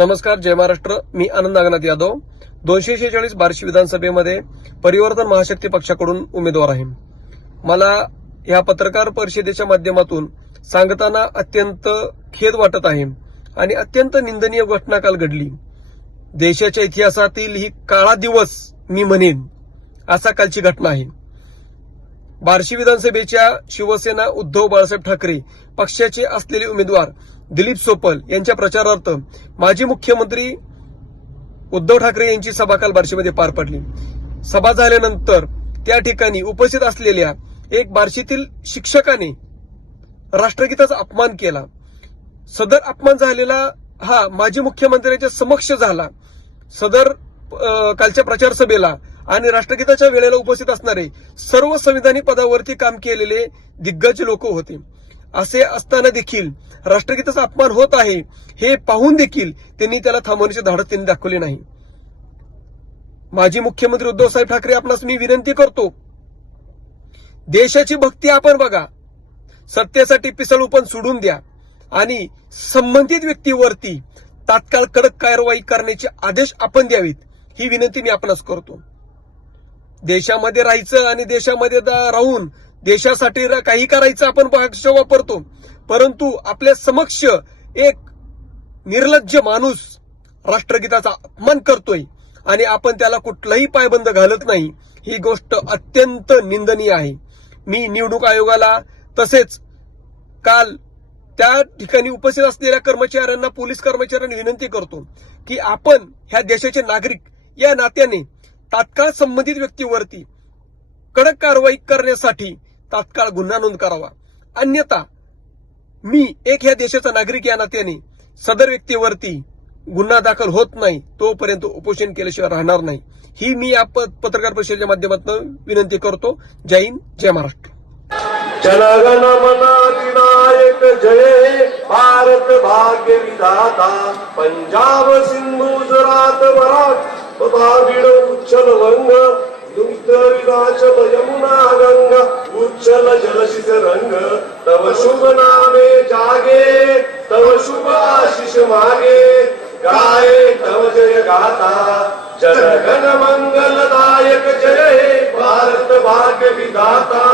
नमस्कार जय महाराष्ट्र. मी आनंद नागनाथ यादव. दोनशे शेहेचाळीस बार्शी विधानसभेमध्ये परिवर्तन महाशक्ती पक्षाकडून उमेदवार आहे. मला या पत्रकार परिषदेच्या माध्यमातून सांगताना अत्यंत खेद वाटत आहे आणि अत्यंत निंदनीय घटना काल घडली. देशाच्या इतिहासातील ही काळा दिवस मी म्हणेन असा कालची घटना आहे. बार्शी विधानसभेच्या शिवसेना उद्धव बाळासाहेब ठाकरे पक्षाचे असलेले उमेदवार दिलीप सोपल यांच्या प्रचारार्थ माजी मुख्यमंत्री उद्धव ठाकरे यांची सभा काल बार्शीमध्ये पार पडली. सभा झाल्यानंतर त्या ठिकाणी उपस्थित असलेल्या एक बार्शीतील शिक्षकाने राष्ट्रगीताचा अपमान केला. सदर अपमान झालेला हा माजी मुख्यमंत्र्यांच्या समक्ष झाला. सदर कालच्या प्रचार सभेला आणि राष्ट्रगीताच्या वेळेला उपस्थित असणारे सर्व संविधानिक पदावरती काम केलेले दिग्गज लोक होते. असे असताना देखील राष्ट्रगीताचा अपमान होत आहे हे पाहून देखील त्यांनी त्याला थांबवण्याचे धाडस त्यांनी दाखवले नाही. माजी मुख्यमंत्री उद्धव साहेब ठाकरे आपणास मी विनंती करतो देशाची भक्ती आपण बघा सत्तेसाठी पिसळ पण सोडून द्या आणि संबंधित व्यक्तीवरती तात्काळ कडक कारवाई करण्याचे आदेश आपण द्यावेत ही विनंती मी आपणास करतो. देशामध्ये राहायचं आणि देशामध्ये राहून देशासाठी काही करायचं आपण भाषा वापरतो. परंतु आपल्या समक्ष एक निर्लज्ज माणूस राष्ट्रगीताचा अपमान करतोय आणि आपण त्याला कुठलाही पायबंद घालत नाही ही गोष्ट अत्यंत निंदनीय आहे. मी निवडणूक आयोगाला तसेच काल त्या ठिकाणी उपस्थित असलेल्या कर्मचाऱ्यांना पोलीस कर्मचाऱ्यांना विनंती करतो की आपण ह्या देशाचे नागरिक या नात्याने तात्काळ संबंधित व्यक्तीवरती कडक कारवाई करण्यासाठी तात्काळ गुन्हा नोंद करावा. अन्यथा मी एक ह्या देशाचा नागरिक या नात्याने सदर व्यक्तीवरती गुन्हा दाखल होत नाही तोपर्यंत उपोषण केल्याशिवाय राहणार नाही. ही मी या पत्रकार परिषदेच्या माध्यमातून विनंती करतो. जय हिंद जय महाराष्ट्र. जनगण जय भारत भाग्य विधाता पंजाब सिंधू गुजरात मराठ महावीर उच्छल वंग दुग्ध विराचल यमुना गंग उच्चल जलशिष रंग। तव शुभ नामे जागे तव शुभ आशिष मागे। गाये तव जय गाता जनगण मङ्गलदायक जय भारत भाग्य विधाता।